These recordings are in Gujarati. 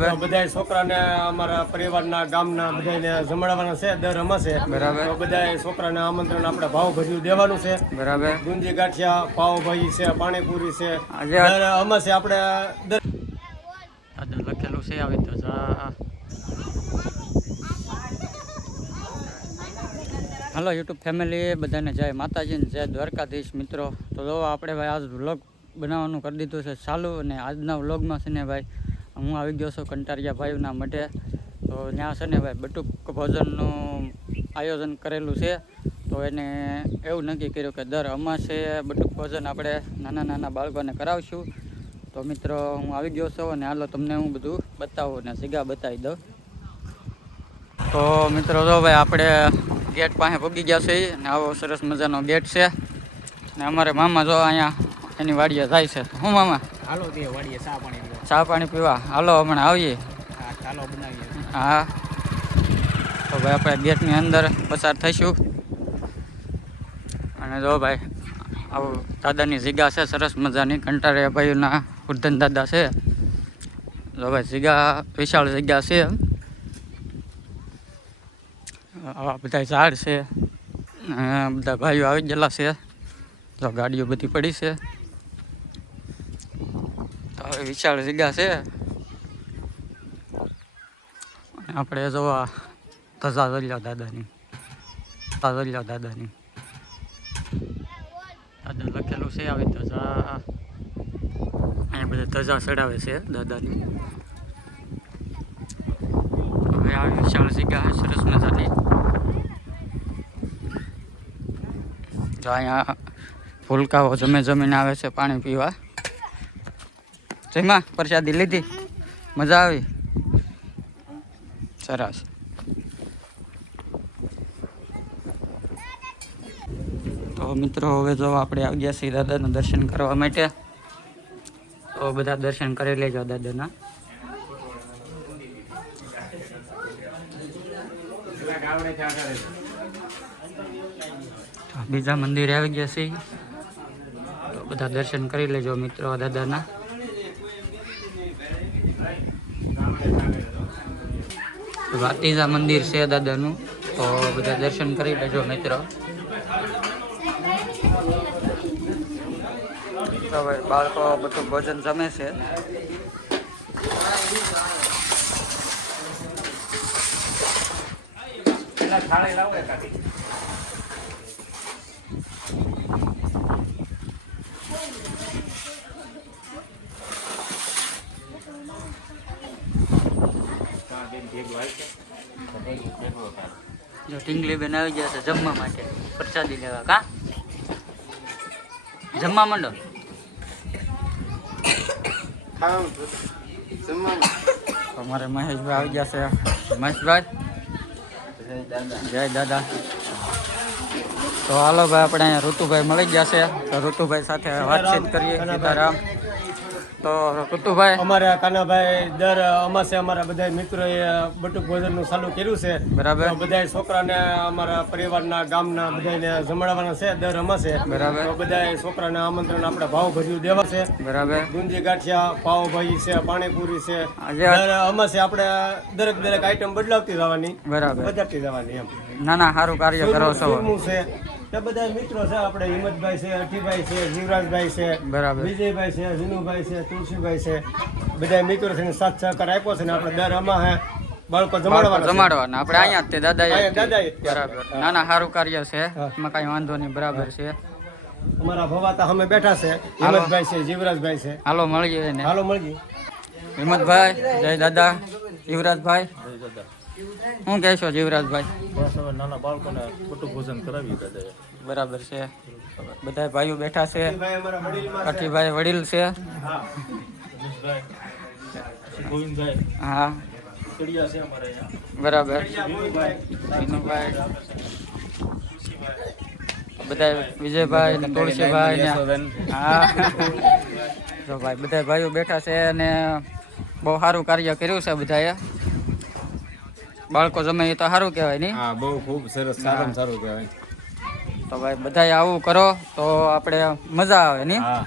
બધા છોકરાને અમારા પરિવારના ગામના બધાને જમાડવાના છે દર અમાસે. બરાબર. તો બધા છોકરાને આમંત્રણ આપણે ભાવ ભર્યું દેવાનું છે. બરાબર. ગુંજી ગાંઠિયા, પાવભાજી છે, પાણીપુરી છે. દર અમાસે આપણે લખેલું છે આવી તો હલો યુટ્યુબ ફેમિલી, બધાને જય માતાજી, જય દ્વારકાધીશ મિત્રો. તો જો આપણે ભાઈ આજ વ્લોગ બનાવવાનું કરી દીધું છે ચાલુ, અને આજના વ્લોગમાં છે ને ભાઈ હું આવી ગયો છું કંટારિયા ભાઈના મઢે. તો ત્યાં છે ને ભાઈ બટુક ભોજનનું આયોજન કરેલું છે. તો એને એવું નક્કી કર્યું કે દર અમાસે બટુક ભોજન આપણે નાના નાના બાળકોને કરાવશું. તો મિત્રો હું આવી ગયો છું, અને હાલો તમને હું બધું બતાવું ને સીગા બતાવી દઉં. તો મિત્રો જો ભાઈ આપણે ગેટ પાસે પગી ગયા છે, ને આવો સરસ મજાનો ગેટ છે. ને અમારે મામા જો અહીંયા એની વાડીએ જાય છે. હું મામા હાલો તે વાડીએ ચા પાણી પીવા હાલો હમણાં આવીએ. ચાલો બનાવીએ. હા તો ભાઈ આપણે ગેટની અંદર પસાર થઈશું. અને જો ભાઈ આવું દાદાની જગ્યા છે સરસ મજાની, કંટાળિયા ભાઈના ઉર્ધન દાદા છે. જો ભાઈ જગ્યા વિશાળ જગ્યા છે. આવા બધા ઝાડ છે, બધા ભાઈઓ આવી ગયેલા છે. તો ગાડીઓ બધી પડી છે. તો હવે વિશાળ જગ્યા છે. આપણે જોવા ધજા દરિયા દાદાની દાદા દાદા લખેલું છે આવી ધજા. અહીંયા બધા ધજા ચડાવે છે દાદાની. હવે આ વિશાળ જગ્યા સરસ મજાની. તો અહીંયા ફૂલકાઓ જમીને આવે છે પાણી પીવા. જેમાં પ્રસાદી લીધી, મજા આવી, સરસ. તો મિત્રો હવે જો આપણે આવી ગયા છીએ દાદાના દર્શન કરવા માટે. તો બધા દર્શન કરી લેજો દાદાના. બીજા મંદિરે આવી ગયા છીએ, તો બધા દર્શન કરી લેજો મિત્રો દાદાના. ત્રીજા મંદિર છે દાદાનું, તો બધા દર્શન કરી લેજો મિત્રો. હવે બાળકો બધું ભોજન જમે છે. જો ટીંગલી બેન આવી ગયા છે જમવા માટે, પ્રસાદી લેવા. કા જમવા માંડો. અમારે મહેશભાઈ આવી ગયા છે. મહેશભાઈ જય દાદા. તો હાલો ભાઈ આપણે અહીંયા ઋતુભાઈ મળી ગયા છે. તો ઋતુભાઈ સાથે વાતચીત કરીએ. સીતારામ. તો ઋતુભાઈ અમારા કાનાભાઈ દર અમાસે અમારા બધા મિત્રોએ બટુક ભોજનનું ચાલુ કર્યું છે. બરાબર. બધા છોકરાને અમારા પરિવારના ગામના બધાને જમાડવાના છે દર અમાસે. બરાબર. તો બધા છોકરાને આમંત્રણ આપણે ભાવ ભર્યું દેવા છે. બરાબર. ગુંજી ગાંઠિયા, પાવભાજી છે, પાણીપુરી છે. દર અમાસે આપણે દરેક આઈટમ બદલાવતી જવાની, બરાબર, બદલાતી જવાની એમ. ના ના સારું કાર્ય કરો છો. છે બધા મિત્રો છે આપણે, હિંમતભાઈ છે, અઠીભાઈ છે, જીવરાજભાઈ છે, બરાબર, વિજયભાઈ છે, વિનુભાઈ છે, તુલસીભાઈ છે. બધા મિત્રો છે સાથ સહકાર આપ્યો છે ને આપણે દર આમાં હે બાળકો જમાડવાના. આપણે અહીંયા જ તે દાદા. બરાબર. ના ના સારું કાર્ય છે, એમાં કઈ વાંધો નહીં. બરાબર છે. અમારા ભવાતા અમે બેઠા છે, હિંમતભાઈ છે, જીવરાજભાઈ છે. હાલો મળીએ ને. હાલો મળીએ. હિંમતભાઈ જય દાદા. જીવરાજભાઈ શું કહેશો જીવરાજભાઈ? નાના બાળકોને ખોટું ભોજન કરાવી દાદા. બરાબર છે. બધા ભાઈઓ બેઠા છે. કાઠીભાઈ વડીલ છે. ગોવિંદભાઈ હા કડિયા છે અમારે અહીંયા. બરાબર. વિનુભાઈ, બધા વિજયભાઈ ને તુલસીભાઈ ને હા જો ભાઈ બધા ભાઈઓ બેઠા છે, અને બહુ સારું કાર્ય કર્યું છે બધાએ. બાળકો જમે એ તો સારું કહેવાય નહીં? હા, બહુ ખૂબ સરસ, સારામાં સારું કહેવાય. તો ભાઈ બધાએ આવું કરો તો આપણે મજા આવે નહીં? હા.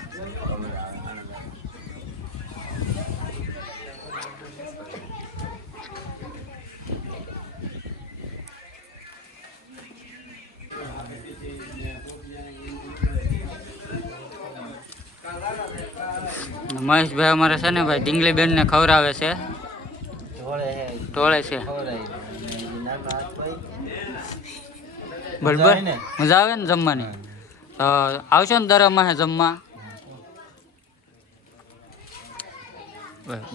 મહેશભાઈ અમારે છે ને ભાઈ ઢીંગલી બેન ને ખવડાવે છે, ઢોળે છે. બરાબર, મજા આવે ને જમવાની? તો આવશો ને દર અમાહે જમવા?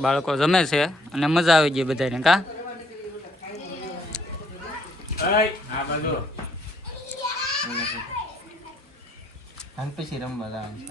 બાળકો જમે છે અને મજા આવી ગઈ બધાને, કા? પછી રમવા જવાનું.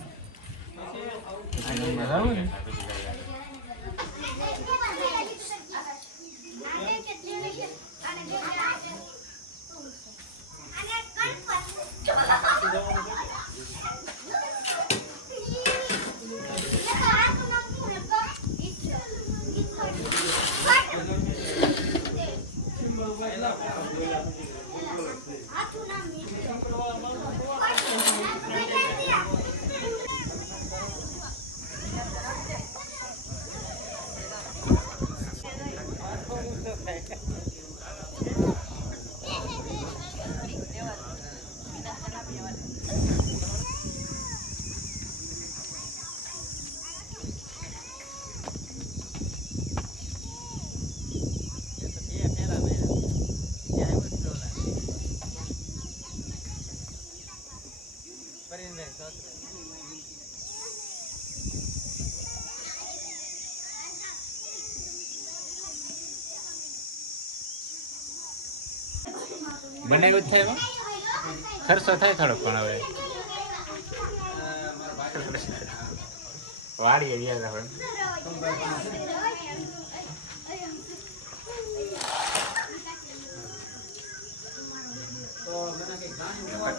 બનાવ્યું જ થાય એમાં ખર્ચો થાય થોડોક, પણ હવે વાડીએ ગયા આપણે.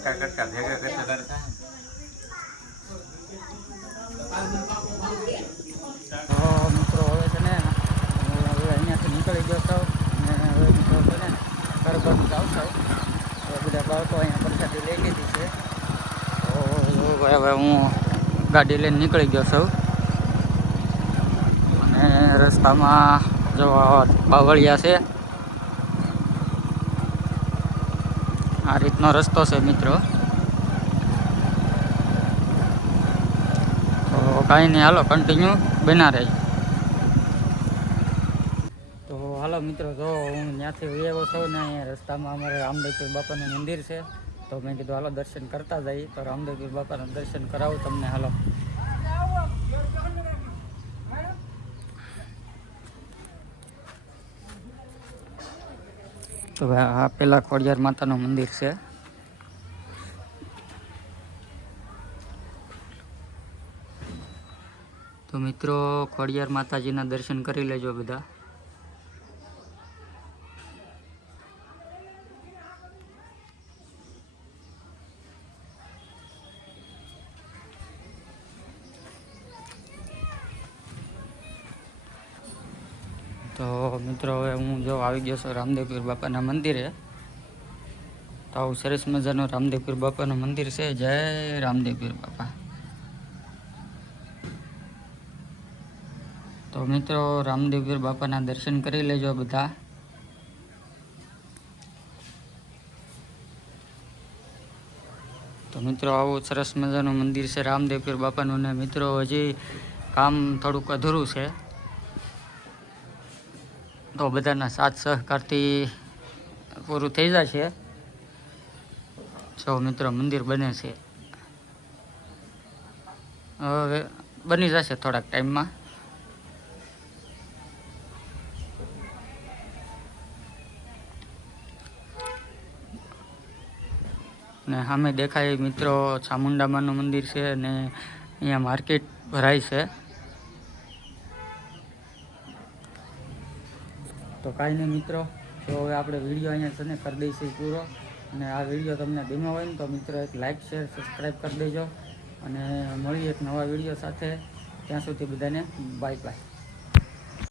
કટકા ભેગા કરતા કરતા મિત્રો હવે છે ને હવે અહીંયાથી નીકળી ગયો છો અને હવે મિત્રો છે ને ગરબાનું આવશો. હવે બધા બાળકો અહીંયા પ્રસાદી લઈ લીધી છે. તો હવે હું ગાડી લઈને નીકળી ગયો છું અને રસ્તામાં જો બાવળિયા છે, આ રીતનો રસ્તો છે મિત્રો. તો કાંઈ નહીં, હાલો કન્ટિન્યુ બના રહે. તો હાલો મિત્રો, જો હું ત્યાંથી આવ્યો છું ને અહીંયા રસ્તામાં અમારે રામદેવપીર બાપાનું મંદિર છે. તો મેં કીધું હાલો દર્શન કરતા જઈએ. તો રામદેવપીર બાપાના દર્શન કરાવું તમને. હાલો તો આ પેલા ખોડિયાર માતાનું મંદિર છે. તો મિત્રો ખોડિયાર માતાજીના દર્શન કરી લેજો બધા. તો મિત્રો હવે હું જો આવી ગયો છું રામદેવપીર બાપાના મંદિરે. તો આવું સરસ મજાનું રામદેવપીર બાપાનું મંદિર છે. જય રામદેવપીર બાપા. તો મિત્રો રામદેવપીર બાપાના દર્શન કરી લેજો બધા. તો મિત્રો આવું સરસ મજાનું મંદિર છે રામદેવપીર બાપાનું. ને મિત્રો હજી કામ થોડુંક અધૂરું છે. તો બધાના સાથ સહકારથી પૂરું થઈ જશે. જો મિત્રો મંદિર બને છે, હવે બની જશે થોડાક ટાઈમમાં. ને સામે દેખાય મિત્રો ચામુંડામાનું મંદિર છે અને અહીંયા માર્કેટ ભરાય છે. તો કાંઈ નહીં મિત્રો, તો હવે આપણે વિડીયો અહીંયા છે ને કરી દઈશું પૂરો. અને આ વિડીયો તમને ગમ્યો હોય ને તો મિત્રો એક લાઇક શેર સબસ્ક્રાઈબ કરી દેજો. અને મળીએ એક નવા વિડીયો સાથે. ત્યાં સુધી બધાને બાય બાય.